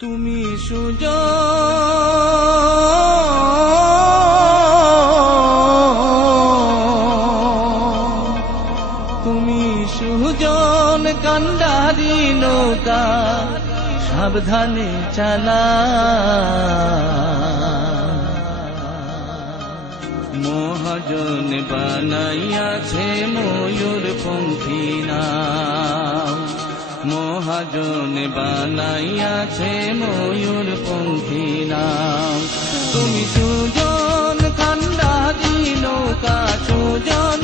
তুমি সুজন কান্ডারি নৌকা সাবধানে চালা মহাজন বানাইয়াছে ময়ূর পঙ্খী নাম মহাজন বানাইয়াছে ময়ূর পঙ্খী নাম তুমি সুজন কান্ডারি নৌকা সুজন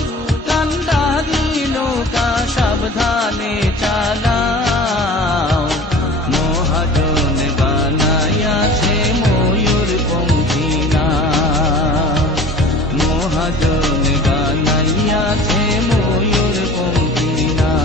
কান্ডারি নৌকা সাবধানে চালাও মহাজন বানাইয়াছে ময়ূর পঙ্খী নাম মহাজন বানাইয়াছে ময়ূর পঙ্খী নাম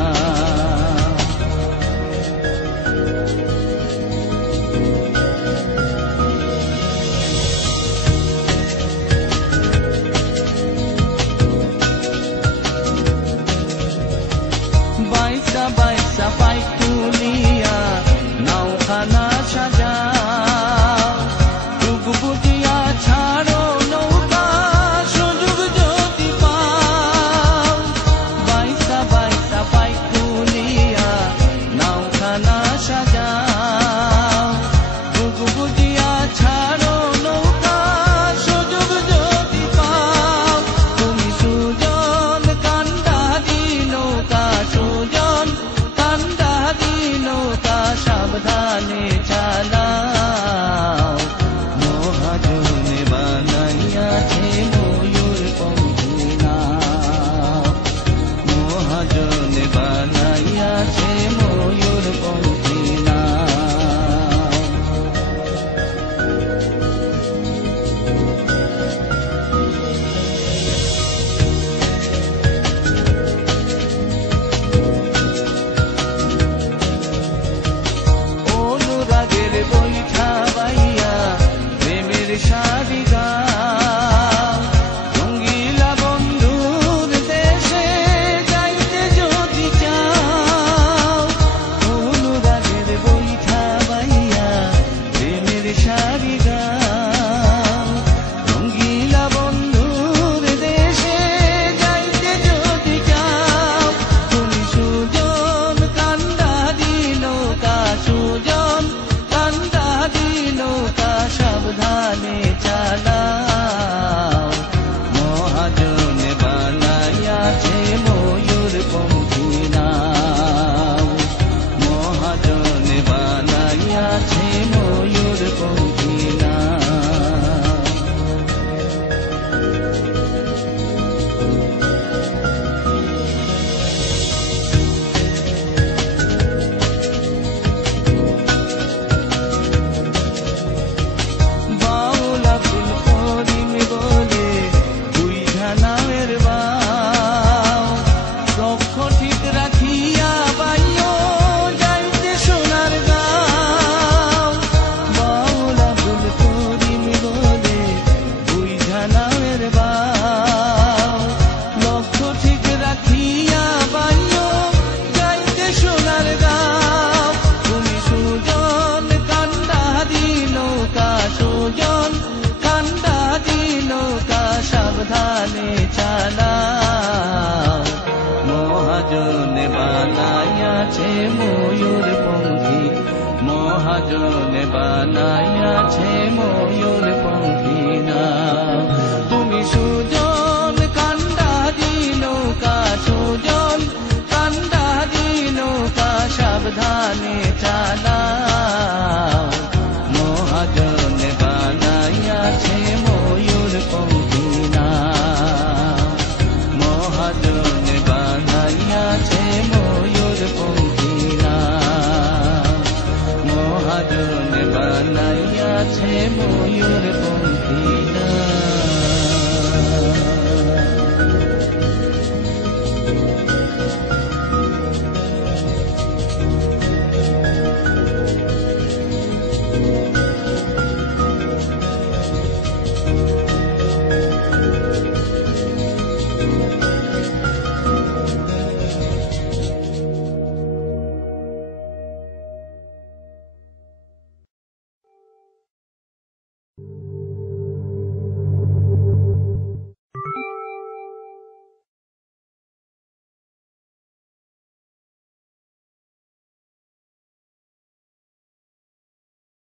বাইসা বাইসা পাই তুলিয়া নাওখানা সাজাও যুগ বুঝিয়া ছাড়ো নৌকা সুযোগ যদি পাও বাইসা বাইসা পাই তুলিয়া নাওখানা সাজাও যুগ বুঝিয়া ছাড়ো নৌকা সুযোগ যদি পাও তুমি সুজন কান্ডারি নৌকা সুজন কান্ডারি নৌকা সাবধানে চালাও মহাজন বানাইয়াছে ময়ূর পঙ্খী নাম মহাজন বানাইয়াছে ময়ূর পঙ্খী নাম অনুরাগের বৈঠা বাইয়া প্রেমের শাড়ি গাও রঙ্গিলা বন্ধুর দেশে যাইতে যদি চাও অনুরাগের বৈঠা বাইয়া প্রেমের শাড়ি গাও রঙ্গিলা বন্ধুর দেশে যাইতে যদি চাও তুমি সুজন কান্ডারি নৌকা সুজন কান্ডারি নৌকা সাবধানে চালাও মহাজন বানাইয়াছে ময়ূর পঙ্খী নাম মহাজন বানাইয়াছে ময়ূর পঙ্খী নাম বাউল আব্দুল করিম বলে বুইঝা নামের বাও লক্ষ্য ঠিক রাখিয়া বাইও যাইতে সোনার গাঁও বাউল আব্দুল করিম বলে বুইঝা নামের বাও লক্ষ্য ঠিক রাখিয়া বাইও যাইতে সোনার গাঁও তুমি সুজন কান্ডারি নৌকা সুজন কান্ডারি নৌকা সাবধানে চালাও মহাজন বানাইয়াছে ময়ূর পঙ্খী মহাজন বানাইয়াছে ময়ূর পঙ্খী নাম তুমি সুজন কান্ডারি নৌকা সুজন কান্ডারি নৌকা সাবধানে